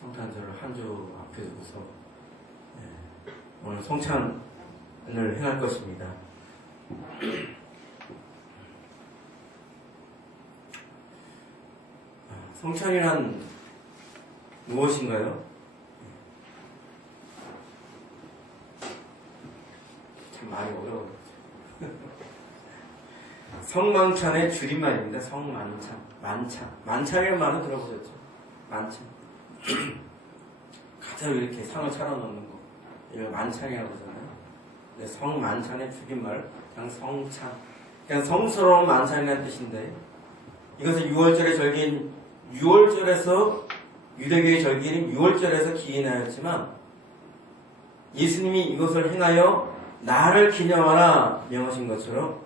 성탄절을 한 주 앞에 두고서 오늘 성찬을 행할 것입니다. 성찬이란 무엇인가요? 참 말이 어려워요. 성만찬의 줄임말입니다. 성만찬. 만찬이라는 말은 들어보셨죠? 만찬. 가득 이렇게 상을 차려놓는 거. 이걸 만찬이라고 하잖아요. 성만찬의 줄임말, 그냥 성찬. 그냥 성스러운 만찬이라는 뜻인데, 이것은 6월절의 절기인 6월절에서, 유대교의 절기인 6월절에서 기인하였지만, 예수님이 이것을 행하여 나를 기념하라 명하신 것처럼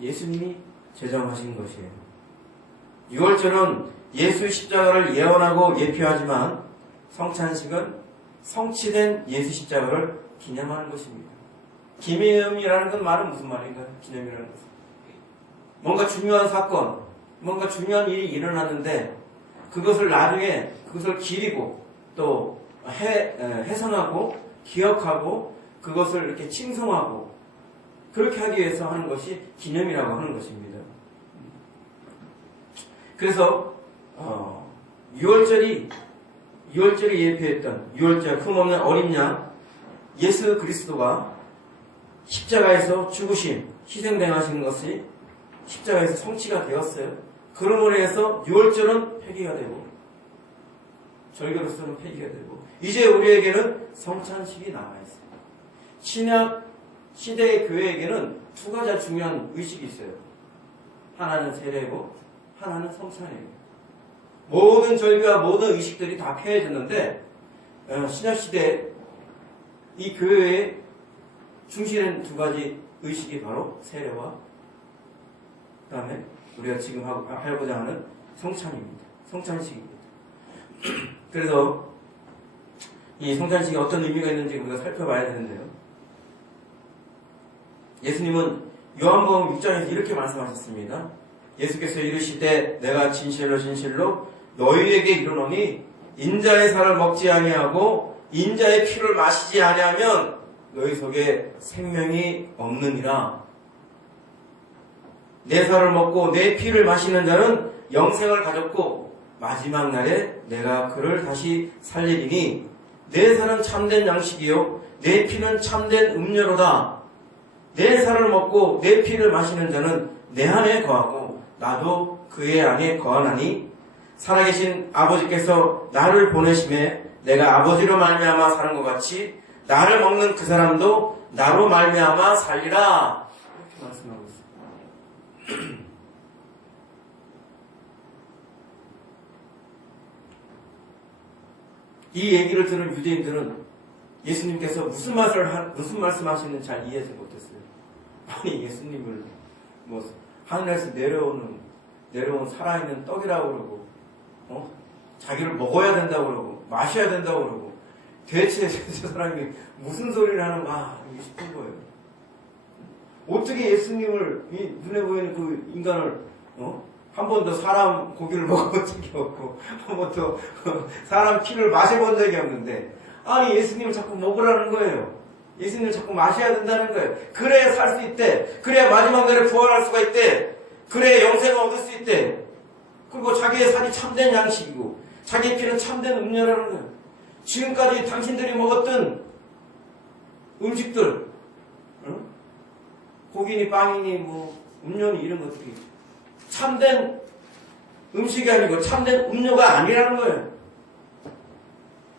예수님이 제정하신 것이에요. 6월절은 예수 십자가를 예언하고 예표하지만 성찬식은 성취된 예수 십자가를 기념하는 것입니다. 기념이라는 건 말은 무슨 말인가요? 기념이라는 것은 뭔가 중요한 사건, 뭔가 중요한 일이 일어났는데 그것을 나중에 그것을 기리고 또 해상하고 기억하고 그것을 이렇게 칭송하고 그렇게 하기 위해서 하는 것이 기념이라고 하는 것입니다. 그래서 6월절이 예표했던 6월절 흠없는 어린 양 예수 그리스도가 십자가에서 죽으심, 희생당하신 것이 십자가에서 성취가 되었어요. 그러므로 해서 6월절은 폐기가 되고 절기로서는 폐기가 되고 이제 우리에게는 성찬식이 남아있어요. 신약 시대의 교회에게는 두 가지 중요한 의식이 있어요. 하나는 세례고 하나는 성찬이에요. 모든 절기와 모든 의식들이 다 폐해졌는데 신약 시대 이 교회에 중시된 두 가지 의식이 바로 세례와 그 다음에 우리가 지금 하고자 하는 성찬입니다. 성찬식입니다. 그래서 이 성찬식이 어떤 의미가 있는지 우리가 살펴봐야 되는데요. 예수님은 요한복음 6장에서 이렇게 말씀하셨습니다. 예수께서 이르시되 내가 진실로 진실로 너희에게 이르노니 인자의 살을 먹지 아니하고 인자의 피를 마시지 아니하면 너희 속에 생명이 없느니라. 내 살을 먹고 내 피를 마시는 자는 영생을 가졌고 마지막 날에 내가 그를 다시 살리리니 내 살은 참된 양식이요 내 피는 참된 음료로다. 내 살을 먹고 내 피를 마시는 자는 내 안에 거하고 나도 그의 안에 거하나니 살아계신 아버지께서 나를 보내심에 내가 아버지로 말미암아 사는 것 같이 나를 먹는 그 사람도 나로 말미암아 살리라. 이렇게 말씀하고 있습니다. 이 얘기를 들은 유대인들은 예수님께서 무슨 말씀하시는지 잘 이해하지 못했어요. 아니 예수님을 하늘에서 내려온 살아있는 떡이라고 그러고 자기를 먹어야 된다고 그러고 마셔야 된다고 그러고 대체 저 사람이 무슨 소리를 하는가 싶은 거예요. 어떻게 예수님을 이 눈에 보이는 그 인간을 한 번도 사람 고기를 먹어본 적이 없고 한 번도 사람 피를 마셔본 적이 없는데 아니 예수님을 자꾸 먹으라는 거예요. 예수님을 자꾸 마셔야 된다는 거예요. 그래야 살 수 있대. 그래야 마지막 날에 부활할 수가 있대. 그래야 영생을 얻을 수 있대. 그리고 자기의 살이 참된 양식이고 자기의 피는 참된 음료라는 거예요. 지금까지 당신들이 먹었던 음식들 고기니 빵이니 음료니 이런 것들이 참된 음식이 아니고 참된 음료가 아니라는 거예요.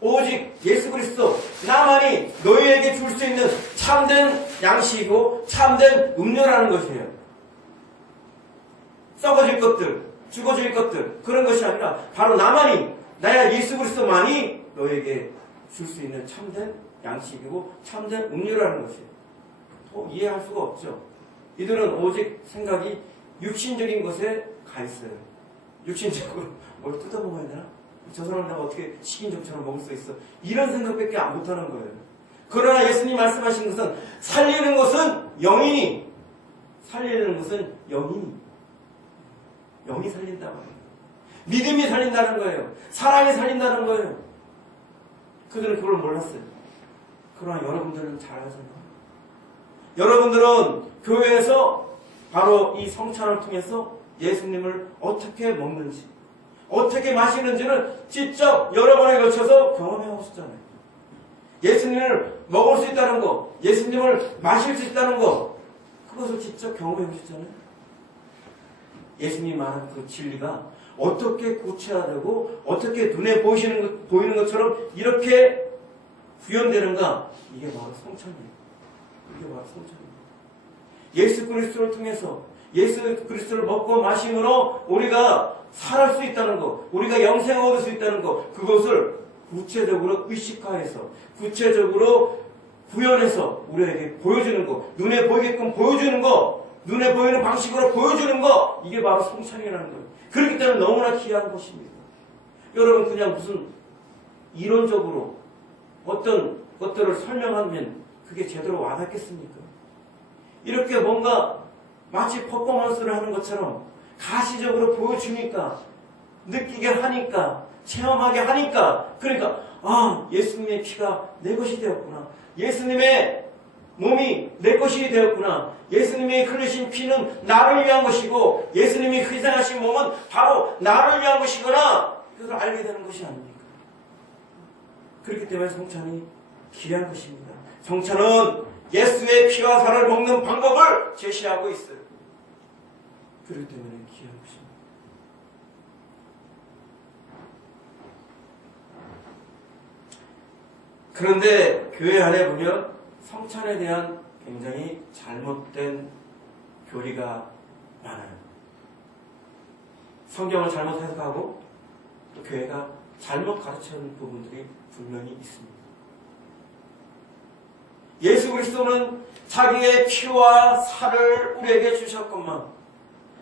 오직 예수 그리스도 나만이 너희에게 줄 수 있는 참된 양식이고 참된 음료라는 것이에요. 썩어질 것들, 죽어질 것들 그런 것이 아니라 바로 나만이 나야 예수 그리스도만이 너에게 줄 수 있는 참된 양식이고 참된 음료라는 것이에요. 더 이해할 수가 없죠. 이들은 오직 생각이 육신적인 것에 가 있어요. 육신적으로 뭘 뜯어먹어야 되나? 저 사람 내가 어떻게 식인종처럼 먹을 수 있어? 이런 생각밖에 못하는 거예요. 그러나 예수님 말씀하신 것은 살리는 것은 영이니 살리는 것은 영이니 영이 살린다고 해요. 믿음이 살린다는 거예요. 사랑이 살린다는 거예요. 그들은 그걸 몰랐어요. 그러나 여러분들은 잘 알잖아요. 여러분들은 교회에서 바로 이 성찬을 통해서 예수님을 어떻게 먹는지, 어떻게 마시는지는 직접 여러 번에 걸쳐서 경험해 오셨잖아요. 예수님을 먹을 수 있다는 거, 예수님을 마실 수 있다는 거, 그것을 직접 경험해 보셨잖아요. 예수님이 말한 그 진리가 어떻게 구체화되고 어떻게 눈에 보이는 것처럼 이렇게 구현되는가? 이게 바로 성찬이에요. 이게 바로 성찬이에요. 예수 그리스도를 통해서 예수 그리스도를 먹고 마심으로 우리가 살할 수 있다는 것, 우리가 영생을 얻을 수 있다는 것, 그것을 구체적으로 의식화해서 구체적으로 구현해서 우리에게 보여주는 것, 눈에 보이게끔 보여주는 것, 눈에 보이는 방식으로 보여주는 것, 이게 바로 성찬이라는 거예요. 그렇기 때문에 너무나 귀한 것입니다. 여러분 그냥 무슨 이론적으로 어떤 것들을 설명하면 그게 제대로 와닿겠습니까? 이렇게 뭔가 마치 퍼포먼스를 하는 것처럼 가시적으로 보여주니까, 느끼게 하니까, 체험하게 하니까, 그러니까 아, 예수님의 피가 내 것이 되었구나, 예수님의 몸이 내 것이 되었구나, 예수님이 흘리신 피는 나를 위한 것이고 예수님이 희생하신 몸은 바로 나를 위한 것이구나, 그것을 알게 되는 것이 아닙니까? 그렇기 때문에 성찬이 귀한 것입니다. 성찬은 예수의 피와 살을 먹는 방법을 제시하고 있어요. 그렇기 때문에 귀한 것입니다. 그런데 교회 안에 보면 성찬에 대한 굉장히 잘못된 교리가 많아요. 성경을 잘못 해석하고 또 교회가 잘못 가르치는 부분들이 분명히 있습니다. 예수 그리스도는 자기의 피와 살을 우리에게 주셨건만,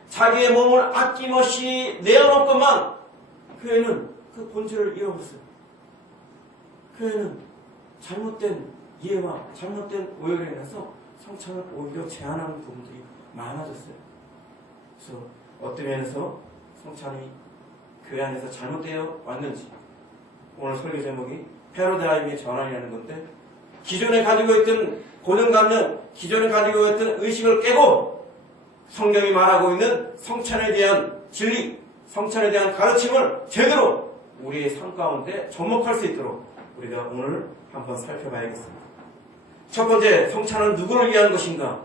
자기의 몸을 아낌없이 내어놓건만, 교회는 그 본질을 잃어버렸어요. 교회는 잘못된 이해와 잘못된 오해로 인해서 성찬을 오히려 제한하는 부분들이 많아졌어요. 그래서 어떤 면에서 성찬이 교회 안에서 잘못되어 왔는지, 오늘 설교 제목이 패러다임의 전환이라는 건데, 기존에 가지고 있던 고정관념, 기존에 가지고 있던 의식을 깨고 성경이 말하고 있는 성찬에 대한 진리, 성찬에 대한 가르침을 제대로 우리의 삶 가운데 접목할 수 있도록 우리가 오늘 한번 살펴봐야겠습니다. 첫 번째, 성찬은 누구를 위한 것인가?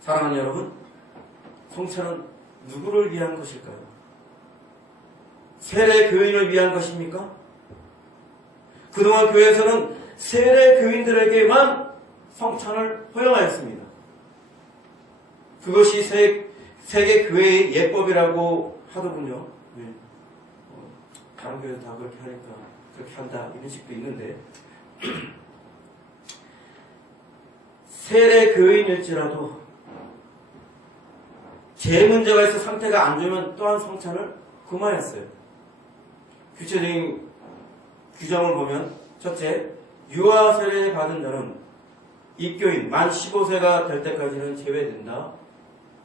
사랑하는 여러분, 성찬은 누구를 위한 것일까요? 세례 교인을 위한 것입니까? 그동안 교회에서는 세례 교인들에게만 성찬을 허용하였습니다. 그것이 세계 교회의 예법이라고 하더군요. 네. 다른 교회도 다 그렇게 하니까 그렇게 한다, 이런 식도 있는데, 세례 교인일지라도 제 문제가 있어 상태가 안 좋으면 또한 성찬을 금하였어요. 구체적인 규정을 보면, 첫째, 유아 세례 받은 자는 입교인 만 15세가 될 때까지는 제외된다.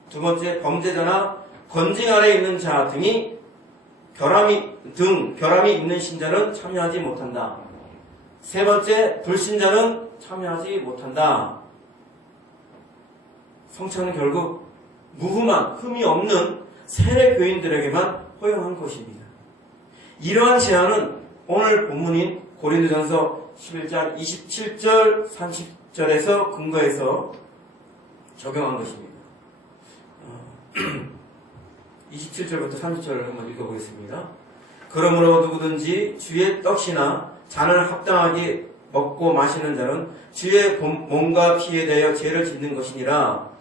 두 번째, 범죄자나 건징 아래 있는 자 등이 결함이 있는 신자는 참여하지 못한다. 세 번째, 불신자는 참여하지 못한다. 성찬은 결국 무흠한, 흠이 없는 세례 교인들에게만 허용한 것입니다. 이러한 제한은 오늘 본문인 고린도전서 11장 27절 30절에서 근거해서 적용한 것입니다. 27절부터 30절을 한번 읽어보겠습니다. 그러므로 누구든지 주의 떡이나 잔을 합당하게 먹고 마시는 자는 주의 몸과 피에 대하여 죄를 짓는 것이니라.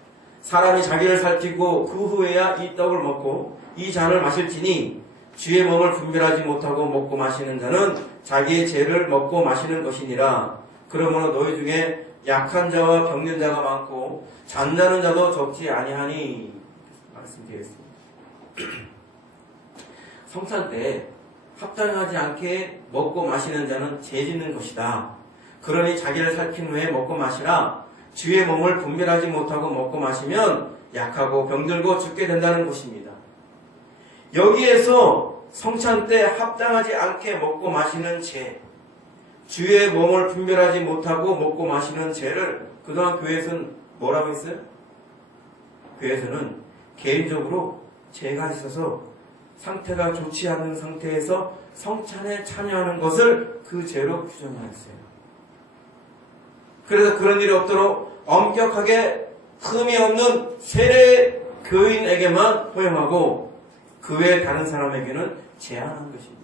사람이 자기를 살피고 그 후에야 이 떡을 먹고 이 잔을 마실지니 주의 몸을 분별하지 못하고 먹고 마시는 자는 자기의 죄를 먹고 마시는 것이니라. 그러므로 너희 중에 약한 자와 병든 자가 많고 잠자는 자도 적지 아니하니. 말씀드리겠습니다. 성찬 때 합당하지 않게 먹고 마시는 자는 죄 짓는 것이다. 그러니 자기를 살핀 후에 먹고 마시라. 주의 몸을 분별하지 못하고 먹고 마시면 약하고 병들고 죽게 된다는 것입니다. 여기에서 성찬 때 합당하지 않게 먹고 마시는 죄, 주의 몸을 분별하지 못하고 먹고 마시는 죄를 그동안 교회에서는 뭐라고 했어요? 교회에서는 개인적으로 죄가 있어서 상태가 좋지 않은 상태에서 성찬에 참여하는 것을 그 죄로 규정하였어요. 그래서 그런 일이 없도록 엄격하게 흠이 없는 세례 교인에게만 허용하고 그 외 다른 사람에게는 제한한 것입니다.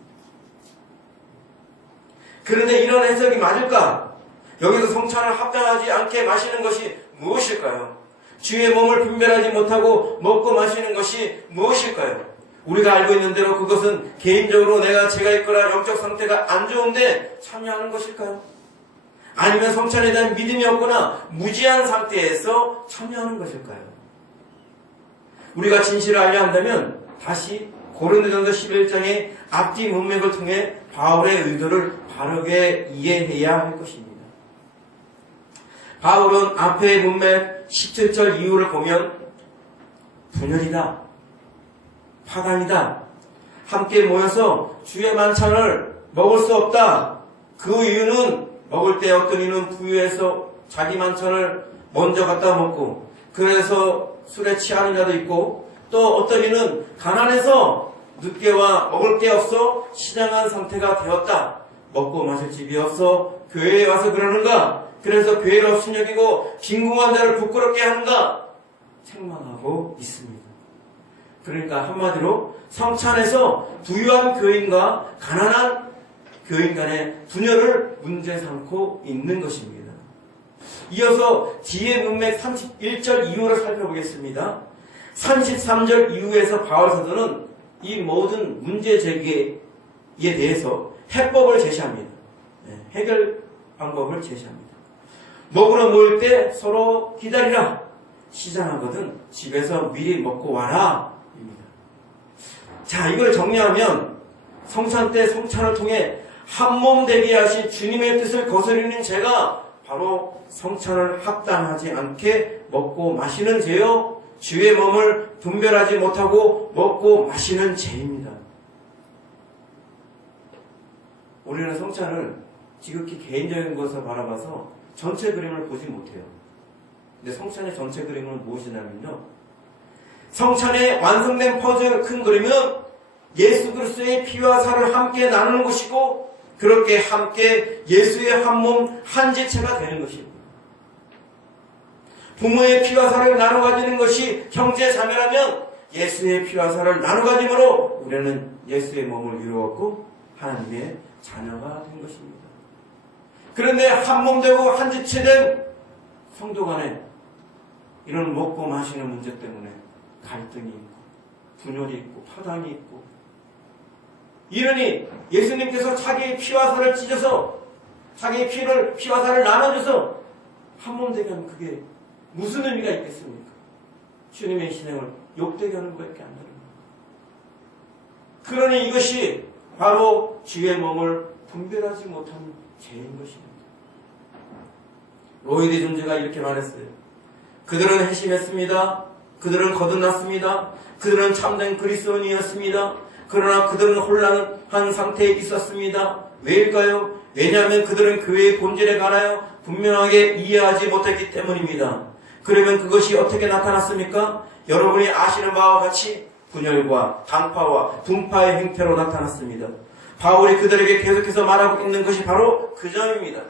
그런데 이런 해석이 맞을까? 여기서 성찬을 합당하지 않게 마시는 것이 무엇일까요? 주의 몸을 분별하지 못하고 먹고 마시는 것이 무엇일까요? 우리가 알고 있는 대로 그것은 개인적으로 내가 죄가 있거나 영적 상태가 안 좋은데 참여하는 것일까요? 아니면 성찬에 대한 믿음이 없거나 무지한 상태에서 참여하는 것일까요? 우리가 진실을 알려 한다면 다시 고린도전서 11장의 앞뒤 문맥을 통해 바울의 의도를 바르게 이해해야 할 것입니다. 바울은 앞의 문맥 17절 이후를 보면 분열이다, 파당이다, 함께 모여서 주의 만찬을 먹을 수 없다. 그 이유는 먹을 때 어떤 이는 부유해서 자기 만찬을 먼저 갖다 먹고 그래서 술에 취하는 자도 있고 또 어떤 이는 가난해서 늦게 와 먹을 게 없어 시장한 상태가 되었다. 먹고 마실 집이 없어 교회에 와서 그러는가? 그래서 교회를 없인 여기고 빈궁한 자를 부끄럽게 하는가? 책망하고 있습니다. 그러니까 한마디로 성찬에서 부유한 교인과 가난한 교인 간의 분열을 문제 삼고 있는 것입니다. 이어서 뒤에 문맥 31절 이후를 살펴보겠습니다. 33절 이후에서 바울 사도는 이 모든 문제 제기에 대해서 해법을 제시합니다. 해결 방법을 제시합니다. 먹으러 모일 때 서로 기다리라. 시장하거든 집에서 미리 먹고 와라. 입니다. 자, 이걸 정리하면 성찬 때 성찬을 통해 한몸 되게 하신 주님의 뜻을 거스르는 죄가 바로 성찬을 합당하지 않게 먹고 마시는 죄요, 주의 몸을 분별하지 못하고 먹고 마시는 죄입니다. 우리는 성찬을 지극히 개인적인 것을 바라봐서 전체 그림을 보지 못해요. 근데 성찬의 전체 그림은 무엇이냐면요, 성찬의 완성된 퍼즐 큰 그림은 예수 그리스도의 피와 살을 함께 나누는 것이고 그렇게 함께 예수의 한 몸 한 지체가 되는 것입니다. 부모의 피와 살을 나눠 가지는 것이 형제 자매라면 예수의 피와 살을 나눠 가짐으로 우리는 예수의 몸을 이루었고 하나님의 자녀가 된 것입니다. 그런데 한 몸 되고 한 지체 된 성도 간에 이런 먹고 마시는 문제 때문에 갈등이 있고 분열이 있고 파당이 있고, 이러니 예수님께서 자기의 피와 살을 찢어서 자기의 피와 살을 나눠줘서 한 몸 되게 하면 그게 무슨 의미가 있겠습니까? 주님의 신앙을 욕되게 하는 것밖에 안 되는 거예요. 그러니 이것이 바로 주의 몸을 분별하지 못한 죄인 것입니다. 로이드 존즈가 이렇게 말했어요. 그들은 회심했습니다. 그들은 거듭났습니다. 그들은 참된 그리스도인이었습니다. 그러나 그들은 혼란한 상태에 있었습니다. 왜일까요? 왜냐하면 그들은 교회의 본질에 관하여 분명하게 이해하지 못했기 때문입니다. 그러면 그것이 어떻게 나타났습니까? 여러분이 아시는 바와 같이 분열과 당파와 분파의 행태로 나타났습니다. 바울이 그들에게 계속해서 말하고 있는 것이 바로 그 점입니다.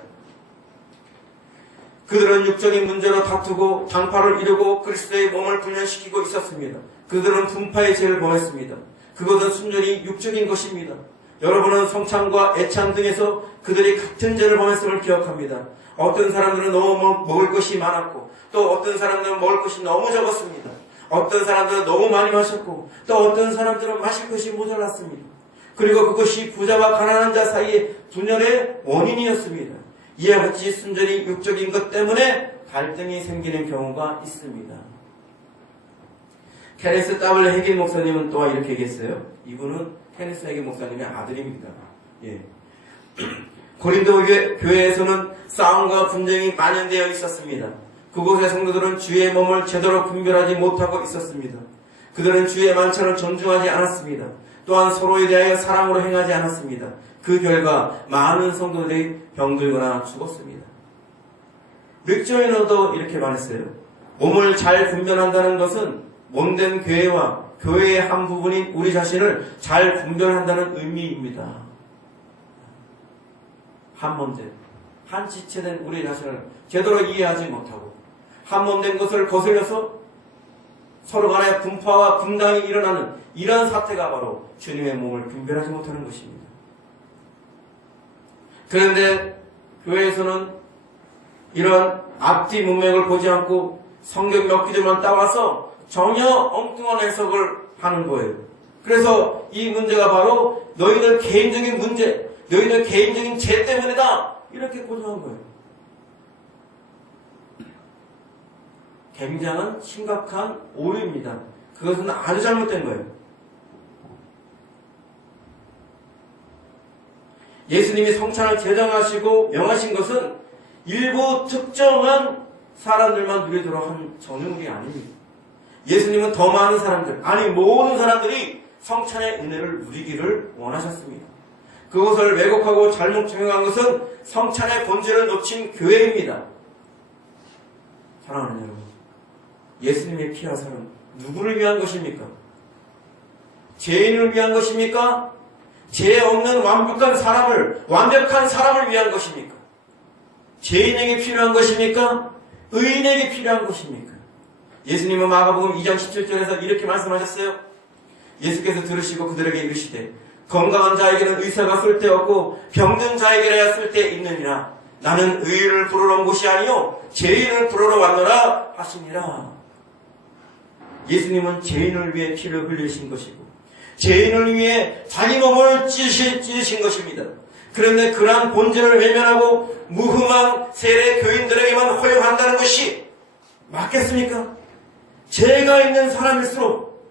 그들은 육적인 문제로 다투고 당파를 이루고 그리스도의 몸을 분열시키고 있었습니다. 그들은 분파의 죄를 범했습니다. 그것은 순전히 육적인 것입니다. 여러분은 성찬과 애찬 등에서 그들이 같은 죄를 범했음을 기억합니다. 어떤 사람들은 너무 먹을 것이 많았고 또 어떤 사람들은 먹을 것이 너무 적었습니다. 어떤 사람들은 너무 많이 마셨고 또 어떤 사람들은 마실 것이 모자랐습니다. 그리고 그것이 부자와 가난한 자 사이의 분열의 원인이었습니다. 이와 같이 순전히 육적인 것 때문에 갈등이 생기는 경우가 있습니다. 케네스 W 해길 목사님은 또한 이렇게 얘기했어요. 이분은 케네스 해길 목사님의 아들입니다. 예. 고린도 교회에서는 싸움과 분쟁이 만연되어 있었습니다. 그곳의 성도들은 주의 몸을 제대로 분별하지 못하고 있었습니다. 그들은 주의 만찬을 존중하지 않았습니다. 또한 서로에 대하여 사랑으로 행하지 않았습니다. 그 결과 많은 성도들이 병들거나 죽었습니다. 릭조이너도 이렇게 말했어요. 몸을 잘 분별한다는 것은 몸된 교회와 교회의 한 부분인 우리 자신을 잘 분별한다는 의미입니다. 한 몸된, 한 지체된 우리 자신을 제대로 이해하지 못하고 한 몸된 것을 거슬려서 서로 간의 분파와 분당이 일어나는 이러한 사태가 바로 주님의 몸을 분별하지 못하는 것입니다. 그런데 교회에서는 이러한 앞뒤 문맥을 보지 않고 성경 몇 구절만 따와서 전혀 엉뚱한 해석을 하는 거예요. 그래서 이 문제가 바로 너희들 개인적인 문제, 너희들 개인적인 죄 때문이다, 이렇게 고정한 거예요. 굉장한 심각한 오류입니다. 그것은 아주 잘못된 거예요. 예수님이 성찬을 제정하시고 명하신 것은 일부 특정한 사람들만 누리도록 한 정형이 아닙니다. 예수님은 더 많은 사람들, 아니 모든 사람들이 성찬의 은혜를 누리기를 원하셨습니다. 그것을 왜곡하고 잘못 적용한 것은 성찬의 본질을 놓친 교회입니다. 사랑하는 여러분, 예수님의 피와 살은 누구를 위한 것입니까? 죄인을 위한 것입니까? 죄 없는 완벽한 사람을 위한 것입니까? 죄인에게 필요한 것입니까? 의인에게 필요한 것입니까? 예수님은 마가복음 2장 17절에서 이렇게 말씀하셨어요. 예수께서 들으시고 그들에게 이르시되 건강한 자에게는 의사가 쓸데없고 병든 자에게라야 쓸데있느니라. 나는 의인을 부르러 온 것이 아니요 죄인을 부르러 왔노라 하시니라. 예수님은 죄인을 위해 피를 흘리신 것이고 죄인을 위해 자기 몸을 찢으신 것입니다. 그런데 그러한 본질을 외면하고 무흠한 세례 교인들에게만 허용한다는 것이 맞겠습니까? 죄가 있는 사람일수록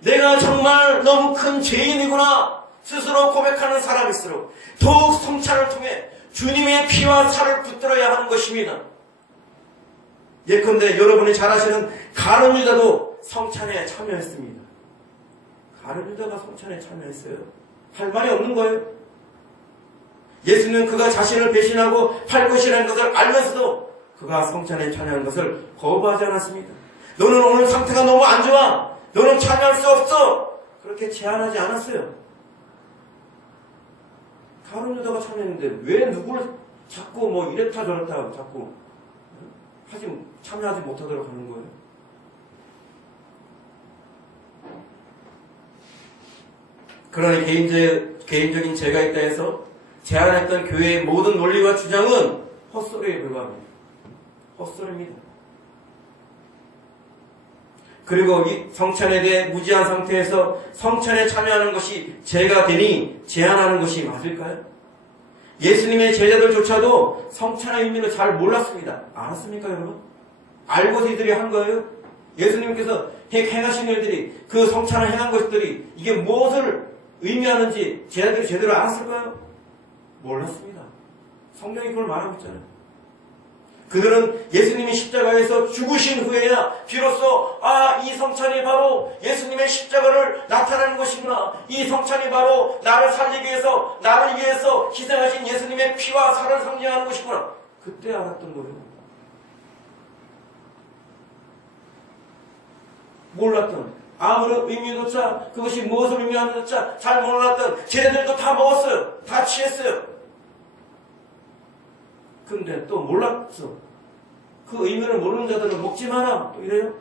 내가 정말 너무 큰 죄인이구나 스스로 고백하는 사람일수록 더욱 성찬을 통해 주님의 피와 살을 붙들어야 하는 것입니다. 예컨대 여러분이 잘 아시는 가룟 유다도 성찬에 참여했습니다. 가룟 유다가 성찬에 참여했어요. 할 말이 없는 거예요. 예수는 그가 자신을 배신하고 팔 것이라는 것을 알면서도 그가 성찬에 참여하는 것을 거부하지 않았습니다. 너는 오늘 상태가 너무 안 좋아. 너는 참여할 수 없어. 그렇게 제안하지 않았어요. 가룟 유다가 참여했는데 왜 누구를 자꾸 뭐 이랬다 저랬다 자꾸 참여하지 못하도록 하는 거예요? 그러니 개인적인 죄가 있다 해서 제안했던 교회의 모든 논리와 주장은 헛소리에 불과합니다. 헛소리입니다. 그리고 이 성찬에 대해 무지한 상태에서 성찬에 참여하는 것이 죄가 되니 제안하는 것이 맞을까요? 예수님의 제자들조차도 성찬의 의미를 잘 몰랐습니다. 알았습니까, 여러분? 알고서 이들이 한 거예요? 예수님께서 행하신 일들이, 그 성찬을 행한 것들이 이게 무엇을 의미하는지 제자들이 제대로 알았을까요? 몰랐습니다. 성경이 그걸 말하고 있잖아요. 그들은 예수님이 십자가에서 죽으신 후에야 비로소 이 성찬이 바로 예수님의 십자가를 나타내는 것이구나. 이 성찬이 바로 나를 살리기 위해서 나를 위해서 희생하신 예수님의 피와 살을 상징하는 것이구나. 그때 알았던 거예요. 몰랐던, 아무런 의미조차, 그것이 무엇을 의미하는지조차 잘 몰랐던 쟤네들도 다 먹었어요. 다 취했어요. 근데 또 몰랐어. 그 의미를 모르는 자들은 먹지 마라. 또 이래요.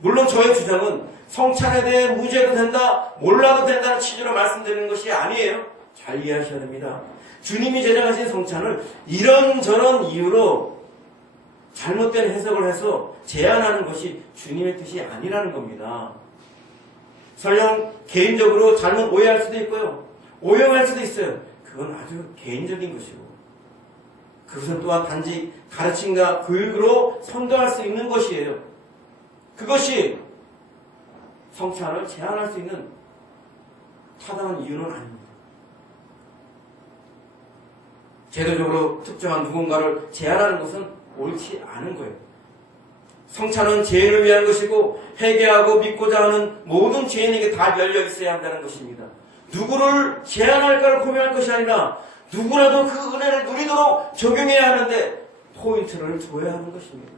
물론 저의 주장은 성찬에 대해 무죄도 된다, 몰라도 된다는 취지로 말씀드리는 것이 아니에요. 잘 이해하셔야 됩니다. 주님이 제정하신 성찬을 이런저런 이유로 잘못된 해석을 해서 제안하는 것이 주님의 뜻이 아니라는 겁니다. 설령 개인적으로 잘못 오해할 수도 있고요. 오용할 수도 있어요. 그건 아주 개인적인 것이고 그것은 또한 단지 가르침과 교육으로 선도할 수 있는 것이에요. 그것이 성찬을 제한할 수 있는 타당한 이유는 아닙니다. 제도적으로 특정한 누군가를 제한하는 것은 옳지 않은 거예요. 성찬은 죄인을 위한 것이고 회개하고 믿고자 하는 모든 죄인에게 다 열려 있어야 한다는 것입니다. 누구를 제한할까를 고민할 것이 아니라 누구라도 그 은혜를 누리도록 적용해야 하는데 포인트를 둬야 하는 것입니다.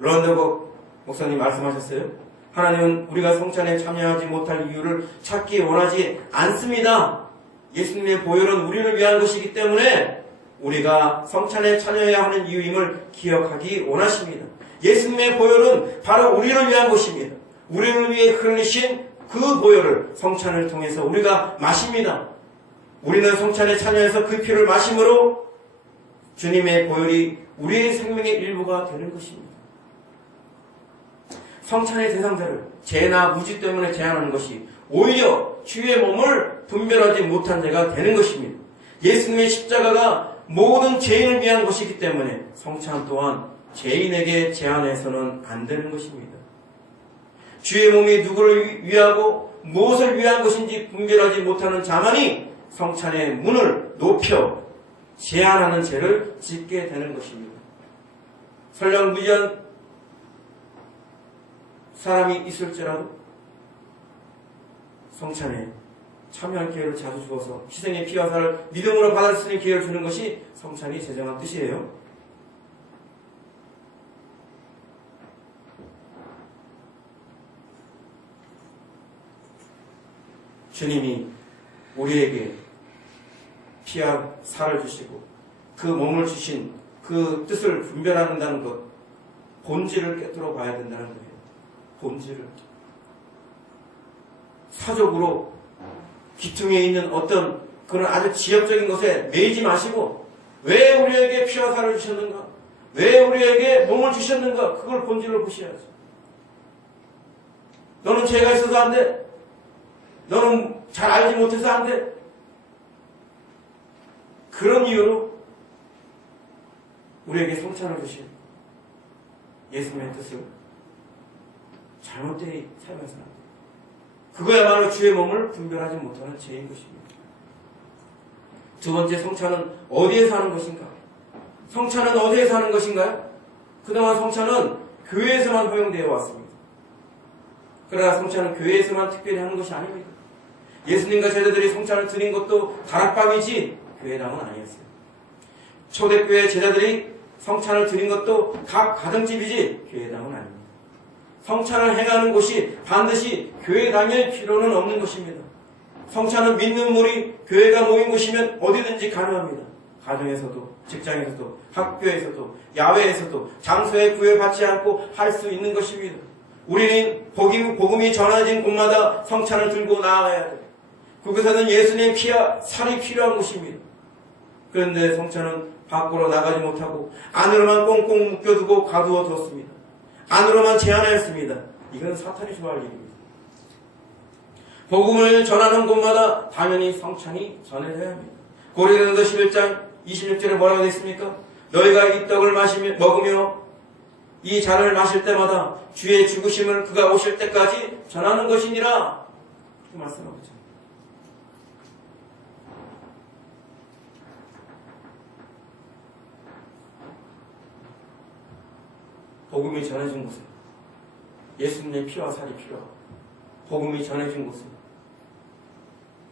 런더버 목사님 말씀하셨어요. 하나님은 우리가 성찬에 참여하지 못할 이유를 찾기 원하지 않습니다. 예수님의 보혈은 우리를 위한 것이기 때문에 우리가 성찬에 참여해야 하는 이유임을 기억하기 원하십니다. 예수님의 보혈은 바로 우리를 위한 것입니다. 우리를 위해 흘리신 그 보혈을 성찬을 통해서 우리가 마십니다. 우리는 성찬에 참여해서 그 피를 마심으로 주님의 보혈이 우리의 생명의 일부가 되는 것입니다. 성찬의 대상자를 죄나 무지 때문에 제한하는 것이 오히려 주의 몸을 분별하지 못한 자가 되는 것입니다. 예수님의 십자가가 모든 죄인을 위한 것이기 때문에 성찬 또한 죄인에게 제한해서는 안 되는 것입니다. 주의 몸이 누구를 위하고 무엇을 위한 것인지 분별하지 못하는 자만이 성찬의 문을 높여 제한하는 죄를 짓게 되는 것입니다. 설령 무지한 사람이 있을지라도 성찬에 참여할 기회를 자주 주어서 희생의 피와 살을 믿음으로 받을 수 있는 기회를 주는 것이 성찬이 제정한 뜻이에요. 주님이 우리에게 피와 살을 주시고 그 몸을 주신 그 뜻을 분별한다는 것, 본질을 깨뜨려 봐야 된다는 거예요. 본질을. 사적으로 기퉁에 있는 어떤 그런 아주 지역적인 것에 매이지 마시고 왜 우리에게 피와 살을 주셨는가? 왜 우리에게 몸을 주셨는가? 그걸 본질을 보셔야죠. 너는 죄가 있어서 안 돼. 너는 잘 알지 못해서 안 돼. 그런 이유로 우리에게 성찬을 주신 예수님의 뜻을 잘못되게 사용해서는 안 돼요. 그거야말로 주의 몸을 분별하지 못하는 죄인 것입니다. 두 번째, 성찬은 어디에서 하는 것인가? 성찬은 어디에서 하는 것인가요? 그동안 성찬은 교회에서만 허용되어 왔습니다. 그러나 성찬은 교회에서만 특별히 하는 것이 아닙니다. 예수님과 제자들이 성찬을 드린 것도 다락방이지 교회당은 아니었어요. 초대교회 제자들이 성찬을 드린 것도 각 가정집이지 교회당은 아닙니다. 성찬을 행하는 곳이 반드시 교회당일 필요는 없는 것입니다. 성찬은 믿는 무리, 교회가 모인 곳이면 어디든지 가능합니다. 가정에서도, 직장에서도, 학교에서도, 야외에서도 장소에 구애받지 않고 할 수 있는 것입니다. 우리는 복음이 전해진 곳마다 성찬을 들고 나아가야 돼요. 그곳에는 예수님의 피와 살이 필요한 곳입니다. 그런데 성찬은 밖으로 나가지 못하고 안으로만 꽁꽁 묶여두고 가두어 뒀습니다. 안으로만 제한하였습니다. 이건 사탄이 좋아할 일입니다. 복음을 전하는 곳마다 당연히 성찬이 전해져야 합니다. 고린도서 11장 26절에 뭐라고 되어 있습니까? 너희가 이 떡을 먹으며 이 잔을 마실 때마다 주의 죽으심을 그가 오실 때까지 전하는 것이니라. 그 말씀하고 있죠. 복음이 전해진 곳에 예수님의 피와 살이 필요하고 복음이 전해진 곳에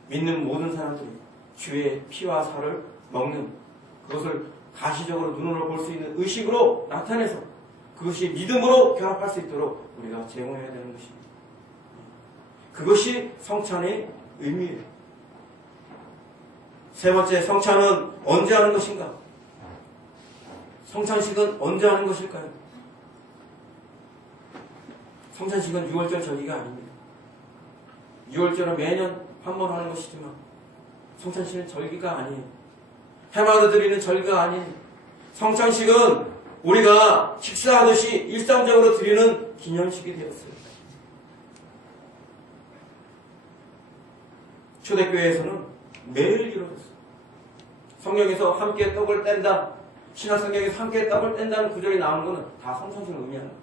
믿는 모든 사람들이 주의 피와 살을 먹는 그것을 가시적으로 눈으로 볼 수 있는 의식으로 나타내서 그것이 믿음으로 결합할 수 있도록 우리가 제공해야 되는 것입니다. 그것이 성찬의 의미예요. 세 번째, 성찬은 언제 하는 것인가? 성찬식은 언제 하는 것일까요? 성찬식은 6월절 절기가 아닙니다. 6월절은 매년 한 번 하는 것이지만 성찬식은 절기가 아니에요. 해마다 드리는 절기가 아니에요. 성찬식은 우리가 식사하듯이 일상적으로 드리는 기념식이 되었어요. 초대교회에서는 매일 이루어졌어요. 성경에서 함께 떡을 뗀다. 신약성경에서 함께 떡을 뗀다는 구절이 나오는 것은 다 성찬식을 의미하는 거예요.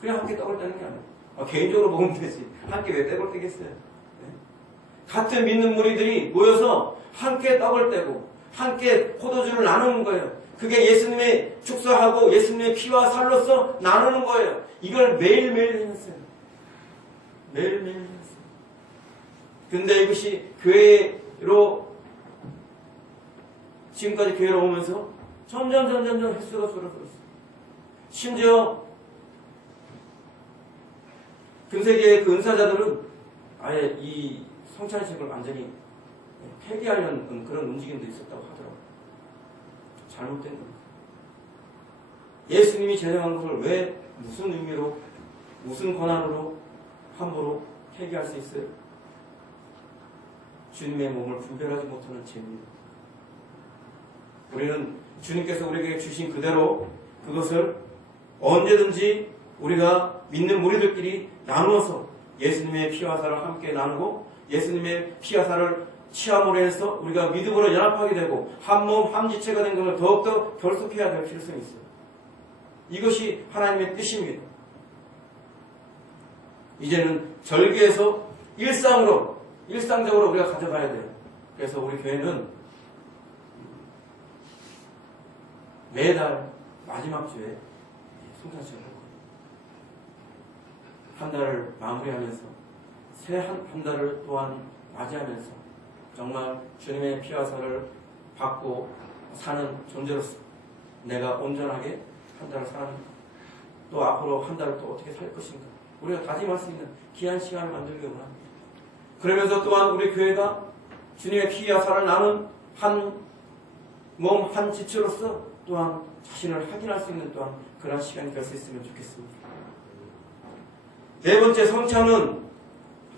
그냥 함께 떡을 떼는 게 아니에요. 개인적으로 먹으면 되지. 함께 왜 떡을 떼겠어요? 네? 같은 믿는 무리들이 모여서 함께 떡을 떼고 함께 포도주를 나누는 거예요. 그게 예수님의 축사하고 예수님의 피와 살로서 나누는 거예요. 이걸 매일매일 해냈어요. 매일매일 해냈어요. 근데 이것이 교회로 지금까지 교회로 오면서 점점 횟수가 줄어들었어요. 심지어 근세기의 그 은사자들은 아예 이 성찬식을 완전히 폐기하려는 그런 움직임도 있었다고 하더라고요. 잘못된 겁니다. 예수님이 제정한 것을 왜 무슨 의미로 무슨 권한으로 함부로 폐기할 수 있어요? 주님의 몸을 분별하지 못하는 죄입니다. 우리는 주님께서 우리에게 주신 그대로 그것을 언제든지 우리가 믿는 무리들끼리 나누어서 예수님의 피와 살을 함께 나누고 예수님의 피와 살을 취함으로 해서 우리가 믿음으로 연합하게 되고 한 몸 한 지체가 된 것을 더욱더 결속해야 될 필요성이 있어요. 이것이 하나님의 뜻입니다. 이제는 절기에서 일상적으로 우리가 가져가야 돼요. 그래서 우리 교회는 매달 마지막 주에 성찬식을 하고 한 달을 마무리하면서 새 한 달을 또한 맞이하면서 정말 주님의 피와 살을 받고 사는 존재로서 내가 온전하게 한 달을 살아갑니다. 또 앞으로 한 달을 또 어떻게 살 것인가 우리가 다짐할 수 있는 귀한 시간을 만들기 원합니다. 그러면서 또한 우리 교회가 주님의 피와 살을 나눈 한 몸 한 지체로서 또한 자신을 확인할 수 있는 또한 그런 시간이 될 수 있으면 좋겠습니다. 네 번째, 성찬은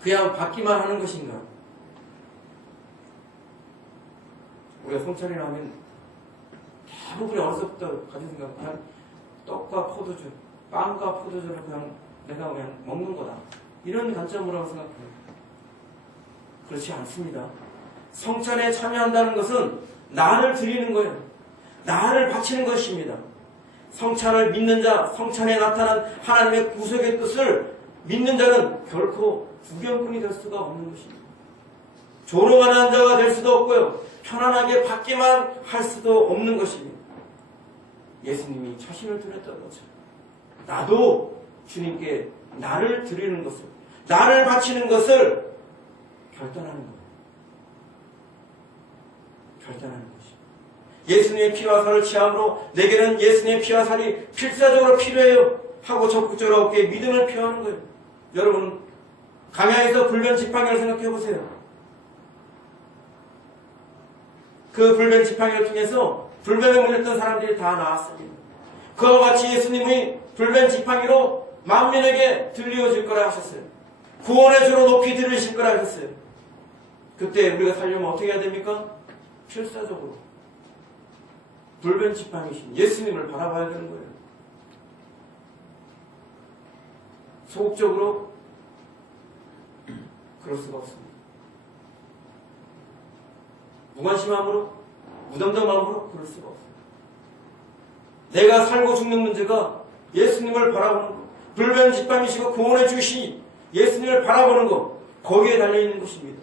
그냥 받기만 하는 것인가? 우리가 성찬이라 하면 대부분이 어려서부터 가진 생각, 그냥 떡과 포도주, 빵과 포도주를 그냥 내가 그냥 먹는 거다. 이런 관점으로 생각해요. 그렇지 않습니다. 성찬에 참여한다는 것은 나를 드리는 거예요. 나를 바치는 것입니다. 성찬을 믿는 자, 성찬에 나타난 하나님의 구속의 뜻을 믿는 자는 결코 구경꾼이 될 수가 없는 것입니다. 조롱하는 자가 될 수도 없고요. 편안하게 받기만 할 수도 없는 것입니다. 예수님이 자신을 드렸다는 것처럼 나도 주님께 나를 드리는 것을, 나를 바치는 것을 결단하는 거예요. 결단하는 것입니다. 예수님의 피와 살을 취함으로 내게는 예수님의 피와 살이 필사적으로 필요해요 하고 적극적으로 어깨에 믿음을 표하는 거예요. 여러분 강야에서 불변 지팡이를 생각해 보세요. 그 불변 지팡이를 통해서 불변에 물렸던 사람들이 다 나왔습니다. 그와 같이 예수님의 불변 지팡이로 만민에게 들려질 거라 하셨어요. 구원의 주로 높이 들으실 거라 하셨어요. 그때 우리가 살려면 어떻게 해야 됩니까? 필사적으로 불변 지팡이신 예수님을 바라봐야 되는 거예요. 소극적으로 그럴 수가 없습니다. 무관심함으로, 무덤덤함으로 그럴 수가 없습니다. 내가 살고 죽는 문제가 예수님을 바라보는 것, 불변 지팡이시고 구원해 주시 예수님을 바라보는 것, 거기에 달려있는 것입니다.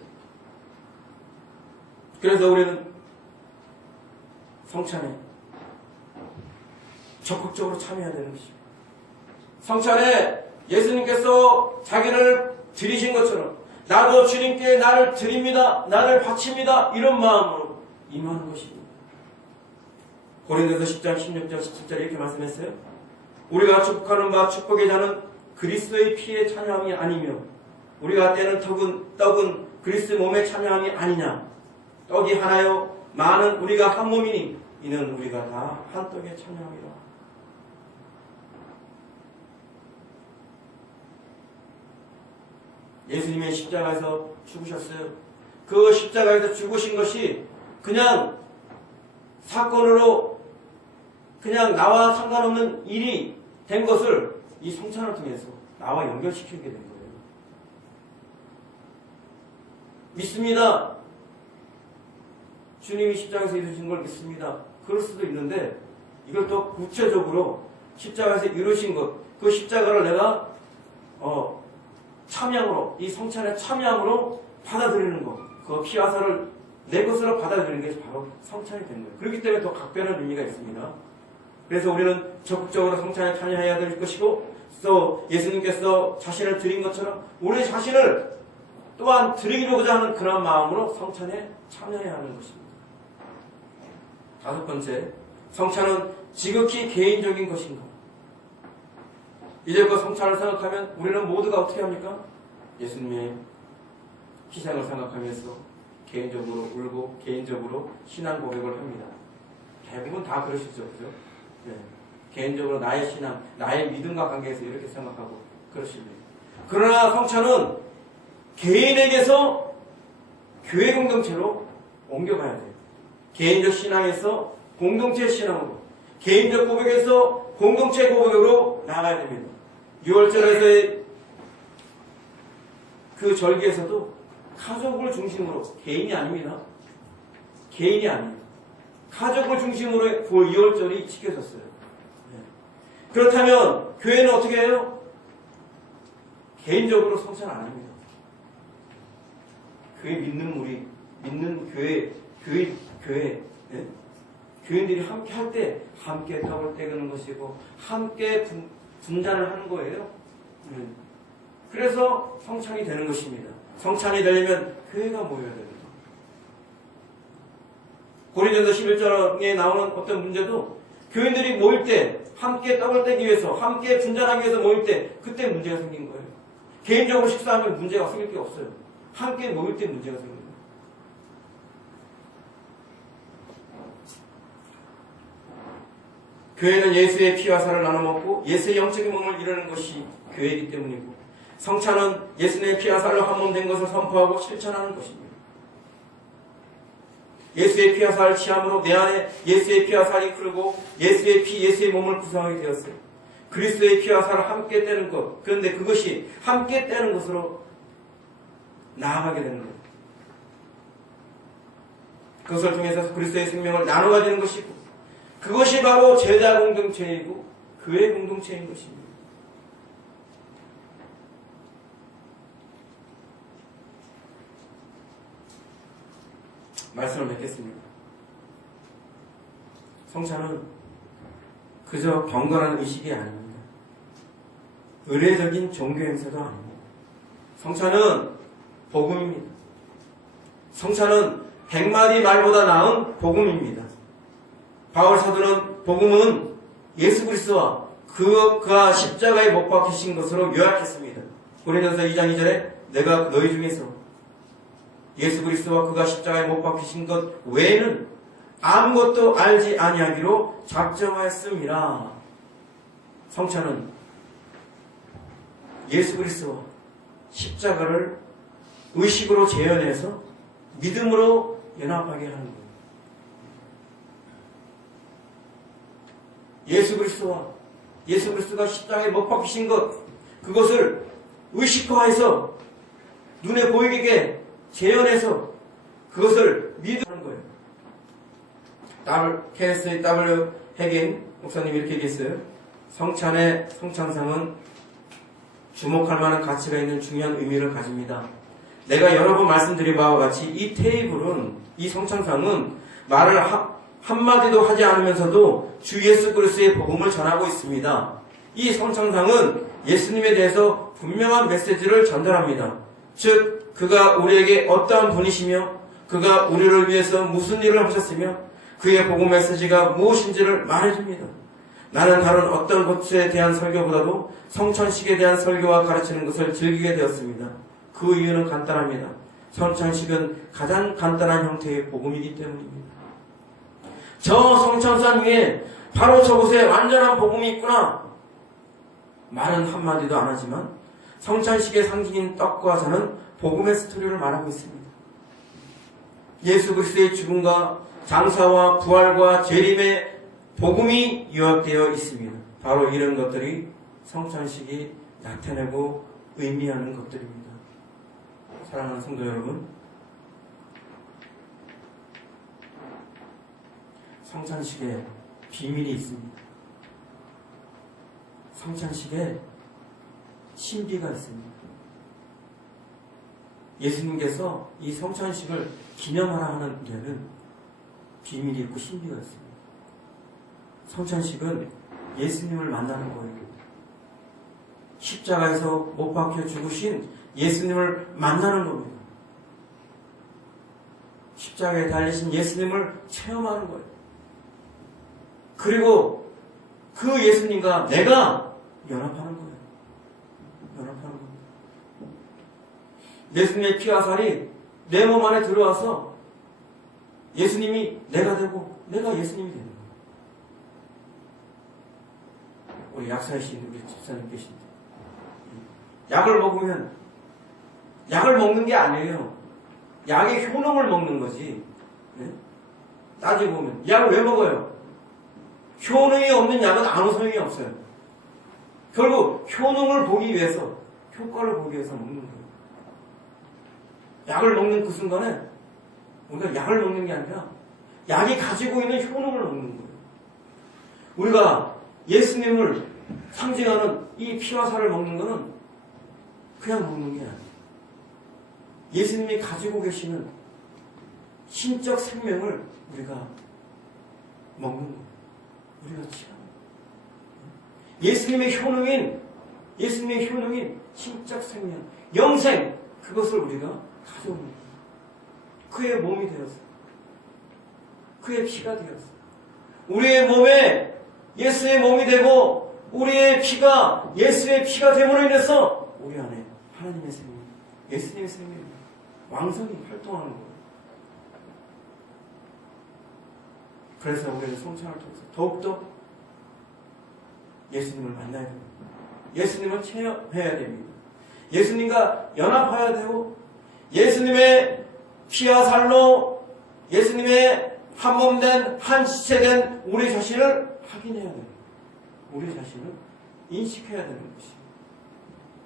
그래서 우리는 성찬에 적극적으로 참여해야 되는 것입니다. 성찬에 예수님께서 자기를 드리신 것처럼 나도 주님께 나를 드립니다. 나를 바칩니다. 이런 마음으로 임하는 것입니다. 고린도서 10장 16절 17절 이렇게 말씀했어요. 우리가 축복하는 바 축복의 자는 그리스도의 피에 참여함이 아니며 우리가 떼는 떡은 그리스도 몸에 참여함이 아니냐. 떡이 하나요 많은 우리가 한 몸이니 이는 우리가 다 한 떡에 참여함이라. 예수님의 십자가에서 죽으셨어요. 그 십자가에서 죽으신 것이 그냥 사건으로 그냥 나와 상관없는 일이 된 것을 이 성찬을 통해서 나와 연결시키게 된 거예요. 믿습니다. 주님이 십자가에서 이루신 걸 믿습니다. 그럴 수도 있는데 이걸 또 구체적으로 십자가에서 이루신 것, 그 십자가를 내가 참여함으로, 이 성찬에 참여함으로 받아들이는 것, 그 피와 살을 내 것으로 받아들이는 게 바로 성찬이 된 거예요. 그렇기 때문에 더 각별한 의미가 있습니다. 그래서 우리는 적극적으로 성찬에 참여해야 될 것이고, 또 예수님께서 자신을 드린 것처럼 우리 자신을 또한 드리고자 하는 그런 마음으로 성찬에 참여해야 하는 것입니다. 다섯 번째, 성찬은 지극히 개인적인 것인가? 이제 그 성찬을 생각하면 우리는 모두가 어떻게 합니까? 예수님의 희생을 생각하면서 개인적으로 울고 개인적으로 신앙 고백을 합니다. 대부분 다 그러시죠, 그죠? 네. 개인적으로 나의 신앙, 나의 믿음과 관계에서 이렇게 생각하고 그러십니다. 그러나 성찬은 개인에게서 교회 공동체로 옮겨가야 돼요. 개인적 신앙에서 공동체 신앙으로, 개인적 고백에서 공동체 고백으로 나가야 됩니다. 6월절에서의 그 절기에서도 가족을 중심으로, 개인이 아닙니다. 개인이 아니에요. 가족을 중심으로 그 2월절이 지켜졌어요. 그렇다면 교회는 어떻게 해요? 개인적으로 성찬 안 합니다. 교회 믿는 우리, 믿는 교회, 네? 교인들이 함께 할 때 함께 떡을 떼그는 것이고 함께 분단을 하는 거예요. 그래서 성찬이 되는 것입니다. 성찬이 되려면 교회가 모여야 됩니다. 고린도서 11장에 나오는 어떤 문제도 교인들이 모일 때 함께 떡을 떼기 위해서, 함께 분단하기 위해서 모일 때 그때 문제가 생긴 거예요. 개인적으로 식사하면 문제가 생길 게 없어요. 함께 모일 때 문제가 생깁니다. 교회는 예수의 피와 살을 나눠 먹고 예수의 영적인 몸을 이루는 것이 교회이기 때문이고, 성찬은 예수님의 피와 살로 한 몸 된 것을 선포하고 실천하는 것입니다. 예수의 피와 살을 취함으로 내 안에 예수의 피와 살이 흐르고 예수의 피, 예수의 몸을 구성하게 되었어요. 그리스도의 피와 살을 함께 떼는 것, 그런데 그것이 함께 떼는 것으로 나아가게 되는 거예요. 그것을 통해서 그리스도의 생명을 나눠 가지는 것이고, 그것이 바로 제자 공동체이고 교회 공동체인 것입니다. 말씀을 맺겠습니다. 성찬은 그저 경건한 의식이 아닙니다. 의례적인 종교 행사도 아닙니다. 성찬은 복음입니다. 성찬은 100마디 말보다 나은 복음입니다. 바울 사도는 복음은 예수 그리스도와 그가 십자가에 못 박히신 것으로 요약했습니다. 고린도서 2장 2절에 내가 너희 중에서 예수 그리스도와 그가 십자가에 못 박히신 것 외에는 아무것도 알지 아니하기로 작정하였습니다. 성찬은 예수 그리스도와 십자가를 의식으로 재현해서 믿음으로 연합하게 하는 거예요. 예수 그리스도가 십자가에 못 박히신 것, 그것을 의식화해서 눈에 보이게 재현해서 그것을 믿으라는 거예요. KSW 해긴 목사님이 이렇게 얘기했어요. 성찬의 성찬상은 주목할 만한 가치가 있는 중요한 의미를 가집니다. 내가 여러 번 말씀드린 바와 같이 이 테이블은, 이 성찬상은 말을 한마디도 하지 않으면서도 주 예수 그리스도의 복음을 전하고 있습니다. 이 성찬상은 예수님에 대해서 분명한 메시지를 전달합니다. 즉, 그가 우리에게 어떠한 분이시며 그가 우리를 위해서 무슨 일을 하셨으며 그의 복음 메시지가 무엇인지를 말해줍니다. 나는 다른 어떤 것에 대한 설교보다도 성찬식에 대한 설교와 가르치는 것을 즐기게 되었습니다. 그 이유는 간단합니다. 성찬식은 가장 간단한 형태의 복음이기 때문입니다. 저 성찬상 위에 바로 저곳에 완전한 복음이 있구나. 말은 한마디도 안 하지만 성찬식의 상징인 떡과 잔은 복음의 스토리를 말하고 있습니다. 예수 그리스도의 죽음과 장사와 부활과 재림의 복음이 요약되어 있습니다. 바로 이런 것들이 성찬식이 나타내고 의미하는 것들입니다. 사랑하는 성도 여러분, 성찬식에 비밀이 있습니다. 성찬식에 신비가 있습니다. 예수님께서 이 성찬식을 기념하라 하는 데는 비밀이 있고 신비가 있습니다. 성찬식은 예수님을 만나는 거예요. 십자가에서 못 박혀 죽으신 예수님을 만나는 겁니다. 십자가에 달리신 예수님을 체험하는 거예요. 그리고 그 예수님과 내가 연합하는 거예요. 연합하는 겁니다. 예수님의 피와 살이 내 몸 안에 들어와서 예수님이 내가 되고 내가 예수님이 되는 거예요. 우리 약사이신 우리 집사님 계신데 약을 먹으면 약을 먹는 게 아니에요. 약의 효능을 먹는 거지. 네? 따지고 보면 약을 왜 먹어요? 효능이 없는 약은 아무 소용이 없어요. 결국 효능을 보기 위해서, 효과를 보기 위해서 먹는 거예요. 약을 먹는 그 순간에 우리가 약을 먹는 게 아니라 약이 가지고 있는 효능을 먹는 거예요. 우리가 예수님을 상징하는 이 피와 살을 먹는 거는 그냥 먹는 게 아니에요. 예수님이 가지고 계시는 신적 생명을 우리가 먹는 거예요. 우리가 취하는 거예요. 예수님의 효능인 신적 생명, 영생, 그것을 우리가 가져오는 거예요. 그의 몸이 되었어요. 그의 피가 되었어요. 우리의 몸에 예수의 몸이 되고 우리의 피가 예수의 피가 됨으로 인해서 우리 안에 하나님의 생명, 예수님의 생명이 왕성히 활동하는 거예요. 그래서 우리는 성찬을 통해서 더욱더 예수님을 만나야 됩니다. 예수님을 체험해야 됩니다. 예수님과 연합해야 되고 예수님의 피와 살로 예수님의 한 몸 된 한 지체 된 우리 자신을 확인해야 됩니다. 우리 자신을 인식해야 되는 것입니다.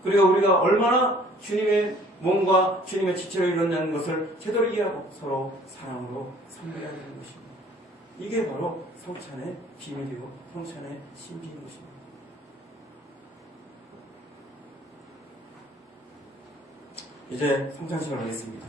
그리고 우리가 얼마나 주님의 몸과 주님의 지체로 이루어지는 것을 제대로 이해하고 서로 사랑으로 섬겨야 되는 것입니다. 이게 바로 성찬의 비밀이고 성찬의 신비인 것입니다. 이제 성찬식을 하겠습니다.